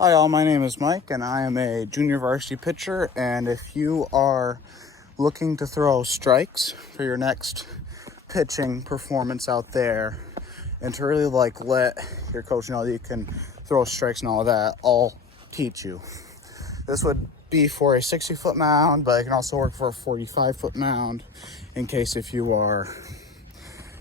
Hi all, my name is Mike and I am a junior varsity pitcher, and if you are looking to throw strikes for your next pitching performance out there and to really let your coach know that you can throw strikes and all of that, I'll teach you. This would be for a 60-foot mound, but it can also work for a 45-foot mound in case if you are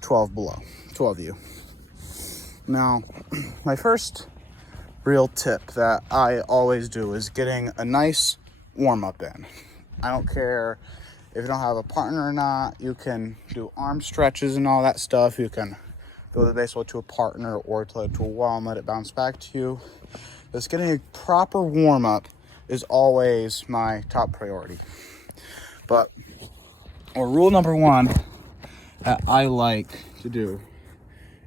12 of you. Now, my first real tip that I always do is getting a nice warm-up in. I don't care if you don't have a partner or not. You can do arm stretches and all that stuff. You can throw the baseball to a partner or to a wall and let it bounce back to you. Just getting a proper warm-up is always my top priority. But rule number one that I like to do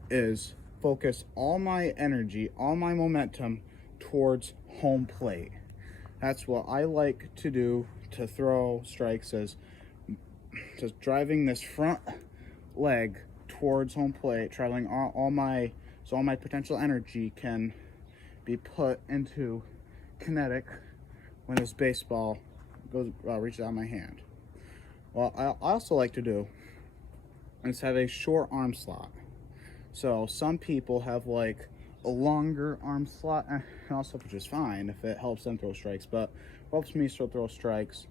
is focus all my energy, all my momentum towards home plate. That's what I like to do to throw strikes, is just driving this front leg towards home plate, traveling all my potential energy can be put into kinetic when this baseball reaches out of my hand. What I also like to do is have a short arm slot. So some people have a longer arm slot, and also, which is fine if it helps them throw strikes, but what helps me still throw strikes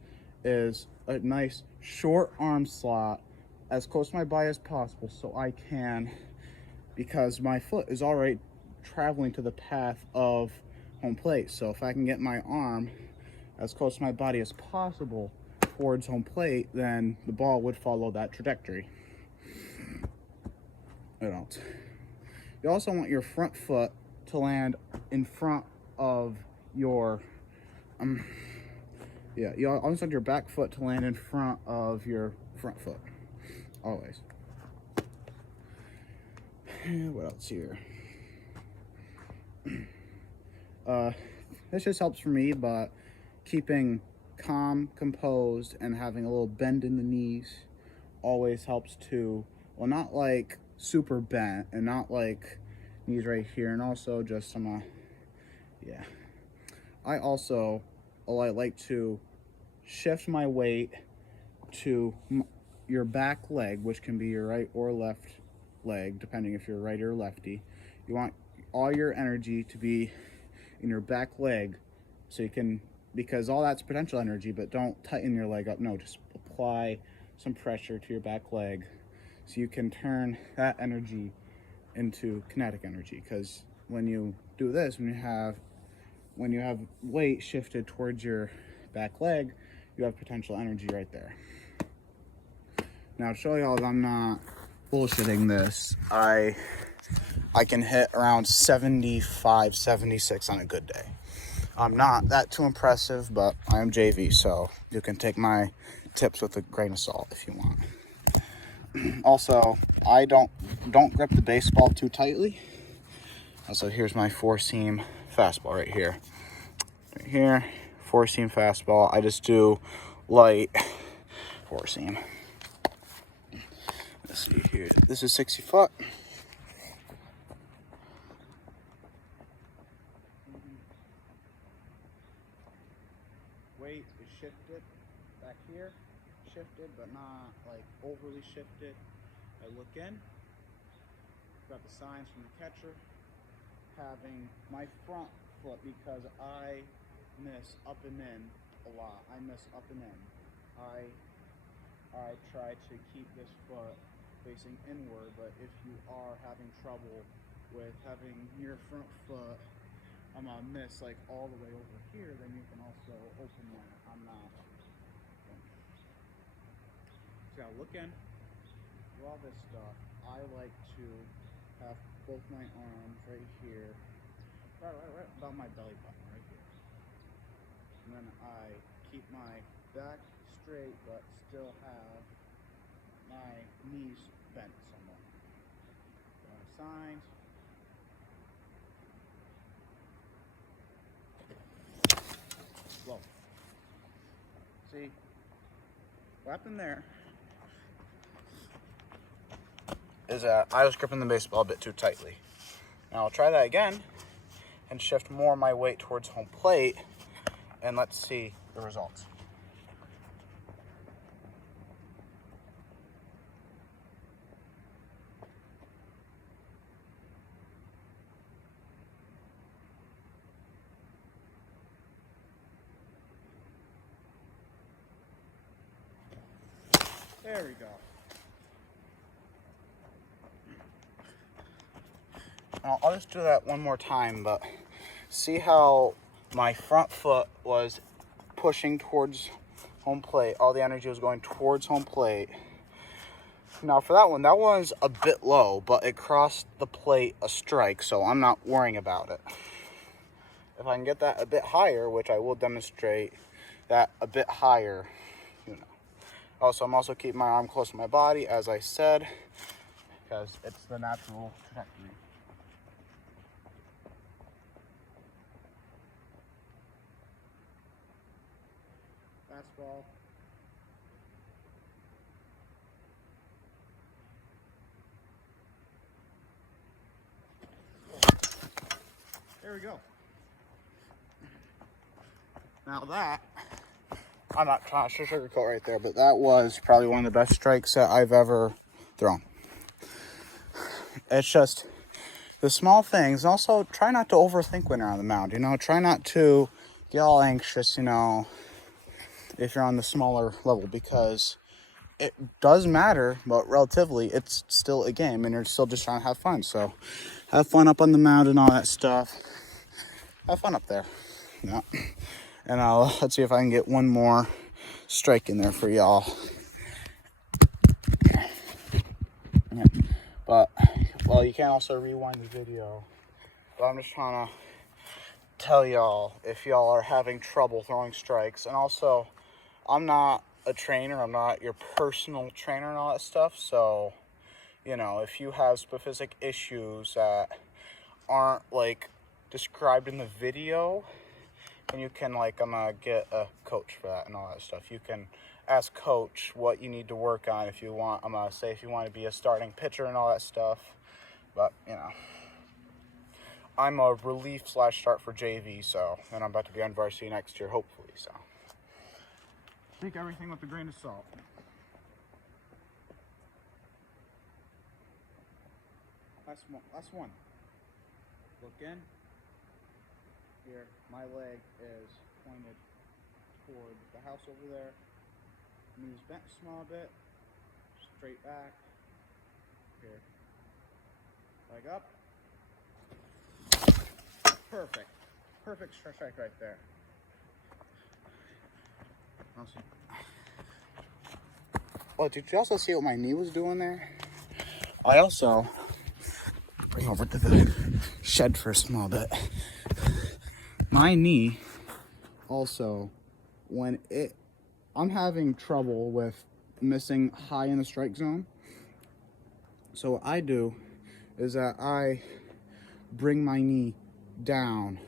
is a nice short arm slot as close to my body as possible, so I can, because my foot is already traveling to the path of home plate. So if I can get my arm as close to my body as possible towards home plate, then the ball would follow that trajectory. You also want your front foot to land in front of your you always want your back foot to land in front of your front foot, always. What else here? This just helps for me, but keeping calm, composed, and having a little bend in the knees always helps too. Well, not super bent and not knees right here, and also just some I also like to shift my weight to your back leg, which can be your right or left leg, depending if you're right or lefty. You want all your energy to be in your back leg, so you can, because all that's potential energy, but don't tighten your leg up. No, just apply some pressure to your back leg so you can turn that energy into kinetic energy. Because when you do this, when you have weight shifted towards your back leg, you have potential energy right there. Now, to show y'all that I'm not bullshitting this, I can hit around 75, 76 on a good day. I'm not that too impressive, but I am JV, so you can take my tips with a grain of salt if you want. Also, I don't grip the baseball too tightly. So here's my four-seam fastball right here. Right here, four-seam fastball. I just do light four-seam. Let's see here. This is 60 foot. Weight is shifted back here, shifted but not overly shifted. I look in, got the signs from the catcher, having my front foot, because I miss up and in a lot. I miss up and in. I try to keep this foot facing inward, but if you are having trouble with having your front foot miss all the way over here, then you can also open that. I'm not. So look in, do all this stuff. I like to have both my arms right here, right about my belly button right here. And then I keep my back straight, but still have my knees bent somewhat. Signs. Whoa. See, what happened there is that I was gripping the baseball a bit too tightly. Now I'll try that again, and shift more of my weight towards home plate, and let's see the results. There we go. Now, I'll just do that one more time, but see how my front foot was pushing towards home plate. All the energy was going towards home plate. Now for that one, that was a bit low, but it crossed the plate a strike, so I'm not worrying about it. If I can get that a bit higher, which I will demonstrate that a bit higher, you know. Also, I'm also keeping my arm close to my body, as I said, because it's the natural trajectory. Fastball. There we go. Now that, I'm not trying to sugarcoat right there, but that was probably one of the best strikes that I've ever thrown. It's just the small things. Also, try not to overthink when you're on the mound. You know, try not to get all anxious, you know, if you're on the smaller level, because it does matter, but relatively, it's still a game, and you're still just trying to have fun. So, have fun up on the mound and all that stuff. Have fun up there. Yeah. And let's see if I can get one more strike in there for y'all. Yeah. But, well, you can also rewind the video. But I'm just trying to tell y'all if y'all are having trouble throwing strikes. And also, I'm not a trainer. I'm not your personal trainer and all that stuff. So, you know, if you have specific issues that aren't, like, described in the video, and you can, like, I'm gonna get a coach for that and all that stuff. You can ask coach what you need to work on if you want. I'm gonna say if you want to be a starting pitcher and all that stuff. But, you know, I'm a relief / start for JV, so, and I'm about to be on varsity next year, hopefully, so. Take everything with a grain of salt. Last one. Look in. Here, my leg is pointed toward the house over there. Knees bent a small bit. Straight back. Here. Leg up. Perfect. Perfect strike right there. Awesome. Well, did you also see what my knee was doing there? I also bring over to the shed for a small bit. My knee also, I'm having trouble with missing high in the strike zone. So what I do is that I bring my knee down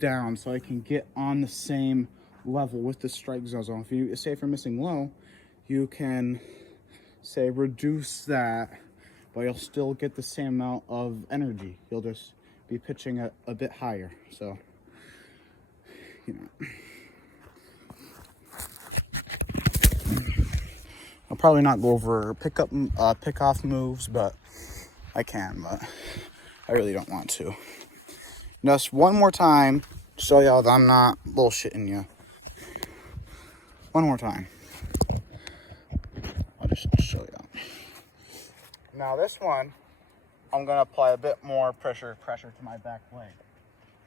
so I can get on the same level with the strike zone. So if you're missing low, you can say reduce that, but you'll still get the same amount of energy. You'll just be pitching a bit higher. So, you know, I'll probably not go over pick-off moves, but I can, but I really don't want to. Just one more time to show y'all that I'm not bullshitting you. One more time. I'll just show y'all. Now this one, I'm gonna apply a bit more pressure to my back leg.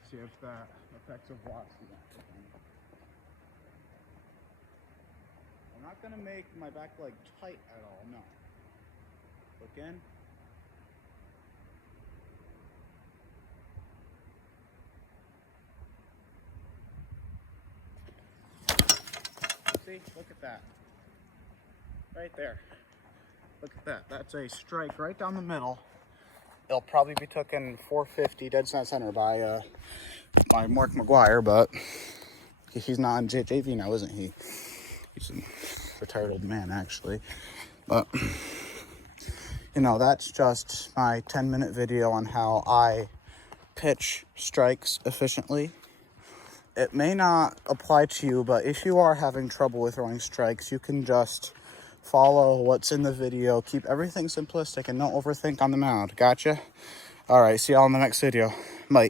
See if that affects the velocity. I'm not gonna make my back leg tight at all, no. Look in. See, look at that. Right there. Look at that. That's a strike right down the middle. It'll probably be taken 450 dead center by Mark McGuire, but he's not in JV now, isn't he? He's a retired old man, actually. But, you know, that's just my 10-minute video on how I pitch strikes efficiently. It may not apply to you, but if you are having trouble with throwing strikes, you can just follow what's in the video. Keep everything simplistic and don't overthink on the mound. Gotcha? All right, see y'all in the next video. Bye.